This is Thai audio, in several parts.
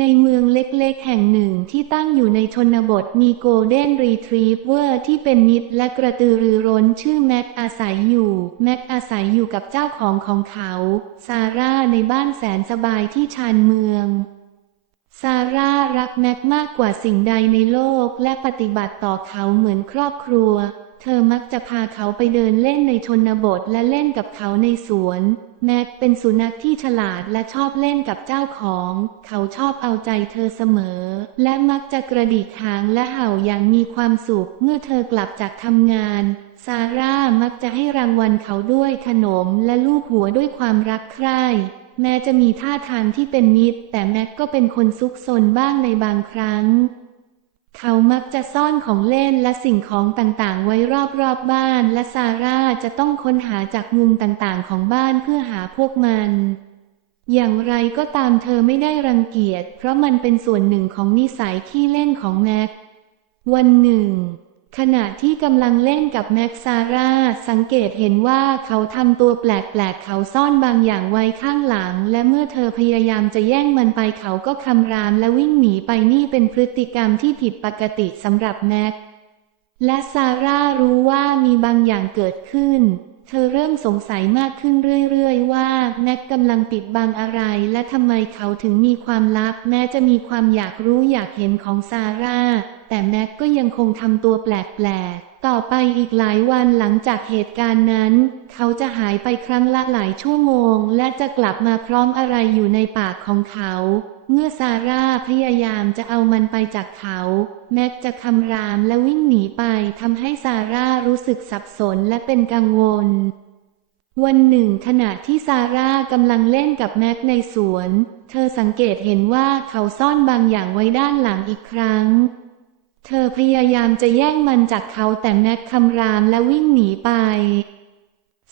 ในเมืองเล็กๆ แห่งหนึ่งที่ตั้งอยู่ในชนบทมีโกลเด้นรีทรีฟเวอร์ที่เป็นมิตรและกระตือรือร้นชื่อแม็กอาศัยอยู่ แม็กอาศัยอยู่กับเจ้าของของเขา ซาร่าในบ้านแสนสบายที่ชานเมืองซาร่ารักแม็กมากกว่าสิ่งใดในโลกและปฏิบัติต่อเขาเหมือนครอบครัว เธอมักจะพาเขาไปเดินเล่นในชนบทและเล่นกับเขาในสวน แม็กเป็นสุนัขที่ฉลาดและชอบเล่นกับเจ้าของ เขาชอบเอาใจเธอเสมอ และมักจะกระดิกหางและเห่าอย่างมีความสุข เมื่อเธอกลับจากทำงาน ซาร่ามักจะให้รางวัลเขาด้วยขนมและลูบหัวด้วยความรักใคร่แม้จะมีท่าทางที่เป็นมิตร แต่แม็กก็เป็นคนซุกซนบ้างในบางครั้ง เขามักจะซ่อนของเล่นและสิ่งของต่างๆ ไว้รอบๆบบ้าน และซาร่าจะต้องค้นหาจากมุมต่างๆ ของบ้านเพื่อหาพวกมัน อย่างไรก็ตามเธอไม่ได้รังเกียจ เพราะมันเป็นส่วนหนึ่งของนิสัยขี้เล่นของแม็ก วันหนึ่ง ขณะที่กำลังเล่นกับแม็กซาร่า สังเกตเห็นว่าเขาทำตัวแปลกๆ เขาซ่อนบางอย่างไว้ข้างหลัง และเมื่อเธอพยายามจะแย่งมันไปเขาก็คำรามและวิ่งหนีไปนี่เป็นพฤติกรรมที่ผิดปกติสำหรับแม็ก และซาร่ารู้ว่ามีบางอย่างเกิดขึ้น เธอเริ่มสงสัยมากขึ้นเรื่อยๆ ว่าแม็กกำลังปิดบังอะไร และทำไมเขาถึงมีความลับ แม้จะมีความอยากรู้อยากเห็นของซาร่า แต่แม็กก็ยังคงทำตัวแปลกๆ ต่อไปอีกหลายวันหลังจากเหตุการณ์นั้น เขาจะหายไปครั้งละหลายชั่วโมง และจะกลับมาพร้อมอะไรอยู่ในปากของเขาเมื่อซาร่าพยายามจะเอามันไปจากเขา แม็กจะคำรามและวิ่งหนีไปทำให้ซาร่ารู้สึกสับสนและเป็นกังวล วันหนึ่งขณะที่ซาร่ากำลังเล่นกับแม็กในสวน เธอสังเกตเห็นว่าเขาซ่อนบางอย่างไว้ด้านหลังอีกครั้ง เธอพยายามจะแย่งมันจากเขาแต่แม็กคำรามและวิ่งหนีไป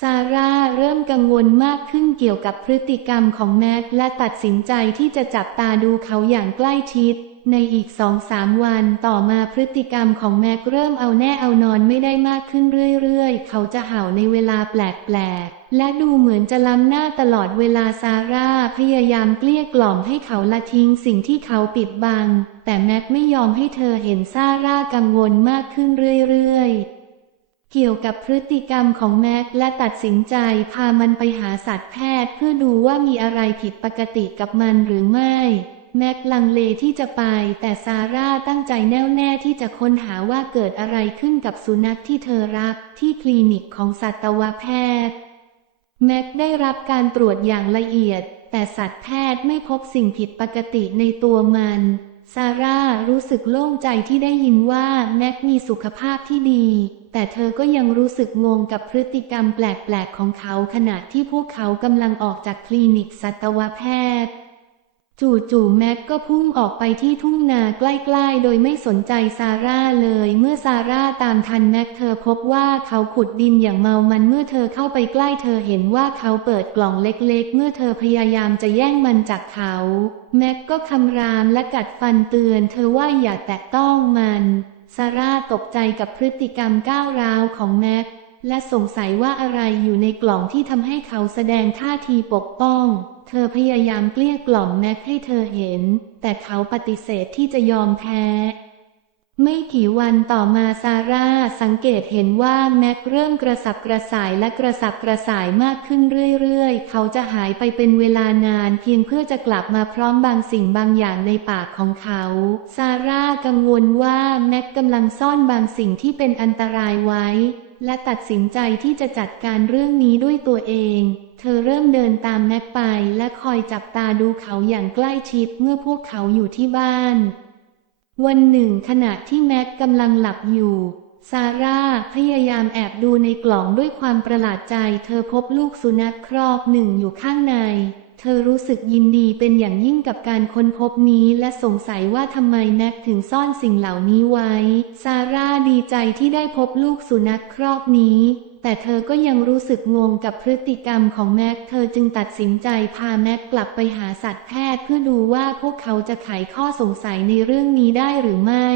ซาร่าเริ่มกังวลมากขึ้นเกี่ยวกับพฤติกรรมของแม็กและตัดสินใจที่จะจับตาดูเขาอย่างใกล้ชิด ในอีกสองสามวันต่อมาพฤติกรรมของแม็กเริ่มเอาแน่เอานอนไม่ได้มากขึ้นเรื่อยๆ เขาจะเห่าในเวลาแปลกๆ และดูเหมือนจะล้ำหน้าตลอดเวลาซาร่าพยายามเกลี้ยกล่อมให้เขาละทิ้งสิ่งที่เขาปิดบัง แต่แม็กไม่ยอมให้เธอเห็นซาร่ากังวลมากขึ้นเรื่อยๆ เกี่ยวกับพฤติกรรมของแม็กและตัดสินใจพามันไปหาสัตวแพทย์เพื่อดูว่ามีอะไรผิดปกติกับมันหรือไม่แม็กลังเลที่จะไปแต่ซาร่าตั้งใจแน่วแน่ที่จะค้นหาว่าเกิดอะไรขึ้นกับสุนัขที่เธอรักที่คลินิกของสัตวแพทย์ แม็กได้รับการตรวจอย่างละเอียด แต่สัตวแพทย์ไม่พบสิ่งผิดปกติในตัวมัน ซาร่ารู้สึกโล่งใจที่ได้ยินว่าแม็กมีสุขภาพที่ดี แต่เธอก็ยังรู้สึกงงกับพฤติกรรมแปลกๆของเขาขณะที่พวกเขากำลังออกจากคลินิกสัตวแพทย์ จู่ๆแม็กก็พุ่งออกไปที่ทุ่งนาใกล้ๆ โดยไม่สนใจซาร่าเลย เมื่อซาร่าตามทันแม็กเธอพบว่าเขาขุดดินอย่างเมามันเมื่อเธอเข้าไปใกล้เธอเห็นว่าเขาเปิดกล่องเล็กๆ เมื่อเธอพยายามจะแย่งมันจากเขา แม็กก็คำรามและกัดฟันเตือนเธอว่าอย่าแตะต้องมันซาร่าตกใจกับพฤติกรรมก้าวร้าวของแม็กและสงสัยว่าอะไรอยู่ในกล่องที่ทำให้เขาแสดงท่าทีปกป้อง เธอพยายามเกลี้ยกล่อมแม็กให้เธอเห็น แต่เขาปฏิเสธที่จะยอมแพ้ ไม่กี่วันต่อมาซาร่าสังเกตเห็นว่าแม็กเริ่มกระสับกระส่ายและกระสับกระส่ายมากขึ้นเรื่อยๆ เขาจะหายไปเป็นเวลานานเพียงเพื่อจะกลับมาพร้อมบางสิ่งบางอย่างในปากของเขา ซาร่ากังวลว่าแม็กกำลังซ่อนบางสิ่งที่เป็นอันตรายไว้ และตัดสินใจที่จะจัดการเรื่องนี้ด้วยตัวเอง เธอเริ่มเดินตามแม็กไปและคอยจับตาดูเขาอย่างใกล้ชิดเมื่อพวกเขาอยู่ที่บ้าน วันหนึ่งขณะที่แม็กกำลังหลับอยู่ซาร่าพยายามแอบดูในกล่องด้วยความประหลาดใจ เธอพบลูกสุนัขครอบหนึ่งอยู่ข้างใน เธอรู้สึกยินดีเป็นอย่างยิ่งกับการค้นพบนี้และสงสัยว่าทำไมแม็กถึงซ่อนสิ่งเหล่านี้ไว้ ซาร่าดีใจที่ได้พบลูกสุนัขครอบนี้ แต่เธอก็ยังรู้สึกงงกับพฤติกรรมของแม็ก เธอจึงตัดสินใจพาแม็กกลับไปหาสัตวแพทย์เพื่อดูว่าพวกเขาจะไขข้อสงสัยในเรื่องนี้ได้หรือไม่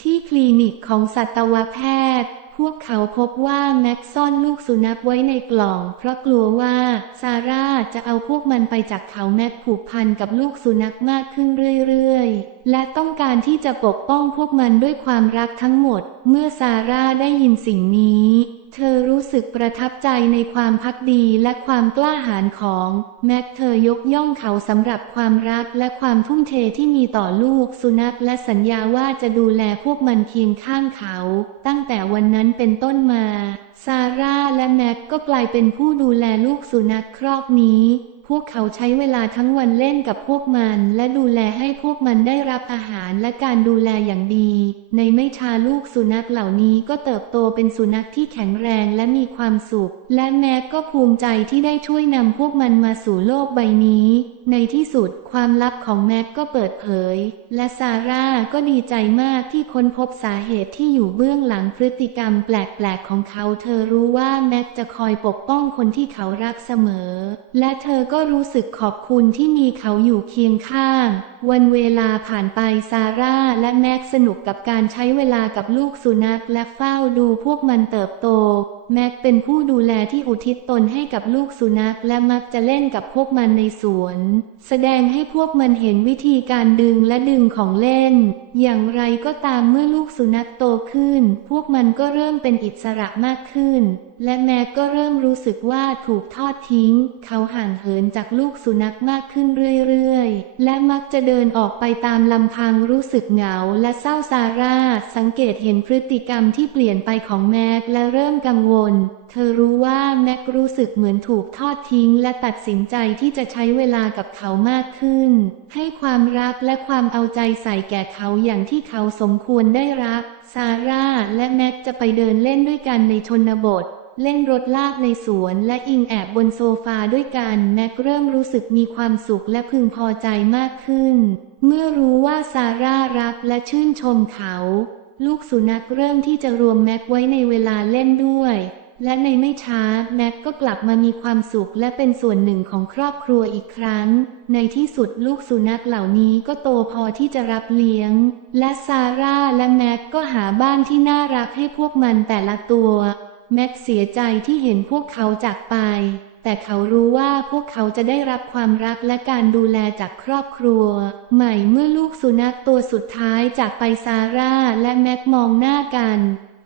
ที่คลินิกของสัตวแพทย์ พวกเขาพบว่าแม็กซ่อนลูกสุนัขไว้ในกล่อง เพราะกลัวว่าซาร่าจะเอาพวกมันไปจากเขาแม็กผูกพันกับลูกสุนัขมากขึ้นเรื่อยๆ และต้องการที่จะปกป้องพวกมันด้วยความรักทั้งหมด เมื่อซาร่าได้ยินสิ่งนี้ รู้สึกประทับใจในความพักดีและความกล้าหาญของ แม็กเธอยกย่องเขาสำหรับความรักและความทุ่มเทที่มีต่อลูกสุนัขและสัญญาว่าจะดูแลพวกมันเคียงข้างเขา ตั้งแต่วันนั้นเป็นต้นมา ซาร่าและแม็กก็กลายเป็นผู้ดูแลลูกสุนัขครอบนี้ พวกเขาใช้เวลาทั้งวันเล่นกับพวกมัน และดูแลให้พวกมันได้รับอาหารและการดูแลอย่างดี ในไม่ช้าลูกสุนัขเหล่านี้ก็เติบโตเป็นสุนัขที่แข็งแรงและมีความสุข และแม็กก็ภูมิใจที่ได้ช่วยนำพวกมันมาสู่โลกใบนี้ ในที่สุดความลับของแม็กก็เปิดเผย และซาร่าก็ดีใจมากที่ค้นพบสาเหตุที่อยู่เบื้องหลังพฤติกรรมแปลกๆของเขา เธอรู้ว่าแม็กจะคอยปกป้องคนที่เขารักเสมอ และเธอก็็รู้สึกขอบคุณที่มีเขาอยู่เคียงข้าง วันเวลาผ่านไปซาร่าและแม็กสนุกกับการใช้เวลากับลูกสุนัขและเฝ้าดูพวกมันเติบโต แม็กเป็นผู้ดูแลที่อุทิศตนให้กับลูกสุนัขและมักจะเล่นกับพวกมันในสวน แสดงให้พวกมันเห็นวิธีการดึงและดึงของเล่น อย่างไรก็ตามเมื่อลูกสุนัขโตขึ้น พวกมันก็เริ่มเป็นอิสระมากขึ้น และแม่กก็เริ่มรู้สึกว่าถูกทอดทิ้ง เขาห่างเหินจากลูกสุนัขมากขึ้นเรื่อยๆ และมักจะเดินออกไปตามลำพังรู้สึกเหงาและเศร้าซาร่า สังเกตเห็นพฤติกรรมที่เปลี่ยนไปของแม็กและเริ่มกังวล เธอรู้ว่าแม็กรู้สึกเหมือนถูกทอดทิ้ง และตัดสินใจที่จะใช้เวลากับเขามากขึ้น ให้ความรักและความเอาใจใส่แก่เขาอย่างที่เขาสมควรได้รับ ซาร่าและแม็กจะไปเดินเล่นด้วยกันในชนบทเล่นรถลากในสวนและอิงแอบบนโซฟาด้วยกันแม็กเริ่มรู้สึกมีความสุขและพึงพอใจมากขึ้น เมื่อรู้ว่าซาร่ารักและชื่นชมเขา ลูกสุนัขเริ่มที่จะรวมแม็กไว้ในเวลาเล่นด้วย และในไม่ช้าแม็กก็กลับมามีความสุขและเป็นส่วนหนึ่งของครอบครัวอีกครั้ง ในที่สุดลูกสุนัขเหล่านี้ก็โตพอที่จะรับเลี้ยง และซาร่าและแม็กก็หาบ้านที่น่ารักให้พวกมันแต่ละตัว แม็กเสียใจที่เห็นพวกเขาจากไป แต่เขารู้ว่าพวกเขาจะได้รับความรักและการดูแลจากครอบครัว ใหม่เมื่อลูกสุนัขตัวสุดท้ายจากไปซาร่าและแม็กมองหน้ากัน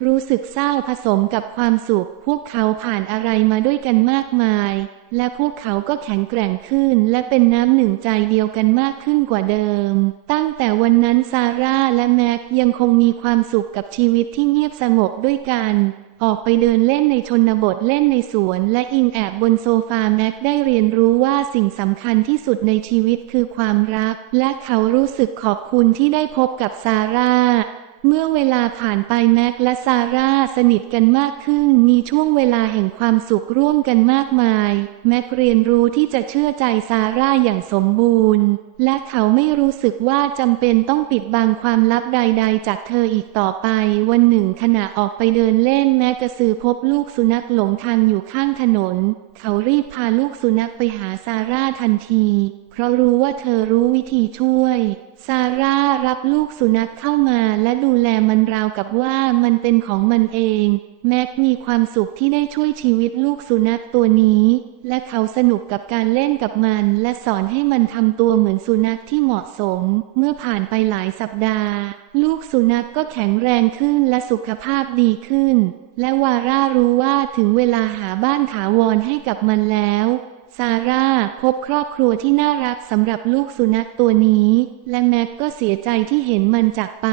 รู้สึกเศร้าผสมกับความสุข พวกเขาผ่านอะไรมาด้วยกันมากมาย และพวกเขาก็แข็งแกร่งขึ้น และเป็นน้ำหนึ่งใจเดียวกันมากขึ้นกว่าเดิม ตั้งแต่วันนั้นซาร่าและแม็กยังคงมีความสุขกับชีวิตที่เงียบสงบด้วยกัน ออกไปเดินเล่นในชนบทเล่นในสวน และอิงแอบบนโซฟาแม็กได้เรียนรู้ว่าสิ่งสำคัญที่สุดในชีวิตคือความรัก และเขารู้สึกขอบคุณที่ได้พบกับซาร่า เมื่อเวลาผ่านไปแม็กและซาร่าสนิทกันมากขึ้น มีช่วงเวลาแห่งความสุขร่วมกันมากมาย แม็กเรียนรู้ที่จะเชื่อใจซาร่าอย่างสมบูรณ์ และเขาไม่รู้สึกว่าจำเป็นต้องปิดบังความลับใด ๆ จากเธออีกต่อไป วันหนึ่งขณะออกไปเดินเล่นแม็กกระสือพบลูกสุนัขหลงทางอยู่ข้างถนน เขารีบพาลูกสุนัขไปหาซาร่าทันที เพราะรู้ว่าเธอรู้วิธีช่วย ซาร่ารับลูกสุนัขเข้ามาและดูแลมันราวกับว่ามันเป็นของมันเอง แม็กมีความสุขที่ได้ช่วยชีวิตลูกสุนัขตัวนี้ และเขาสนุกกับการเล่นกับมัน และสอนให้มันทำตัวเหมือนสุนัขที่เหมาะสม เมื่อผ่านไปหลายสัปดาห์ ลูกสุนัขก็แข็งแรงขึ้นและสุขภาพดีขึ้น และวาร่ารู้ว่าถึงเวลาหาบ้านถาวรให้กับมันแล้ว ซาร่าพบครอบครัวที่น่ารักสำหรับลูกสุนัขตัวนี้ และแม็กก็เสียใจที่เห็นมันจากไป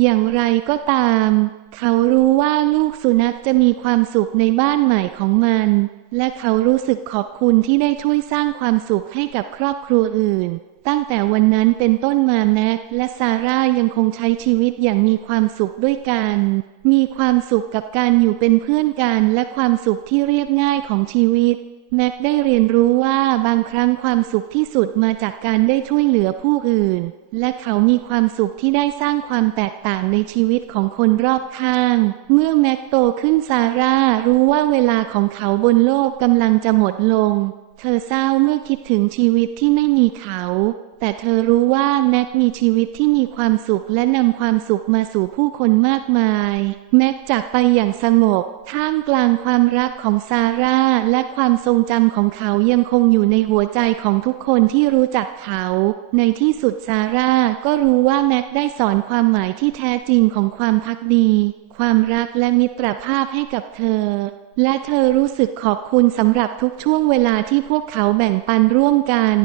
อย่างไรก็ตาม เขารู้ว่าลูกสุนัขจะมีความสุขในบ้านใหม่ของมัน และเขารู้สึกขอบคุณที่ได้ช่วยสร้างความสุขให้กับครอบครัวอื่น ตั้งแต่วันนั้นเป็นต้นมาแม็กและซาร่ายังคงใช้ชีวิตอย่างมีความสุขด้วยกัน มีความสุขกับการอยู่เป็นเพื่อนกันและความสุขที่เรียบง่ายของชีวิต แม็กได้เรียนรู้ว่าบางครั้งความสุขที่สุดมาจากการได้ช่วยเหลือผู้อื่น และเขามีความสุขที่ได้สร้างความแตกต่างในชีวิตของคนรอบข้าง เมื่อแม็กโตขึ้นซาร่ารู้ว่าเวลาของเขาบนโลกกำลังจะหมดลง เธอเศร้าเมื่อคิดถึงชีวิตที่ไม่มีเขา แต่เธอรู้ว่าแม็กมีชีวิตที่มีความสุขและนำความสุขมาสู่ผู้คนมากมาย แม็กจากไปอย่างสงบ ท่ามกลางความรักของซาร่า และความทรงจำของเขายังคงอยู่ในหัวใจของทุกคนที่รู้จักเขา ในที่สุดซาร่าก็รู้ว่าแม็กได้สอนความหมายที่แท้จริงของความพักดี ความรักและมิตรภาพให้กับเธอและเธอรู้สึกขอบคุณสำหรับทุกช่วงเวลาที่พวกเขาแบ่งปันร่วมกัน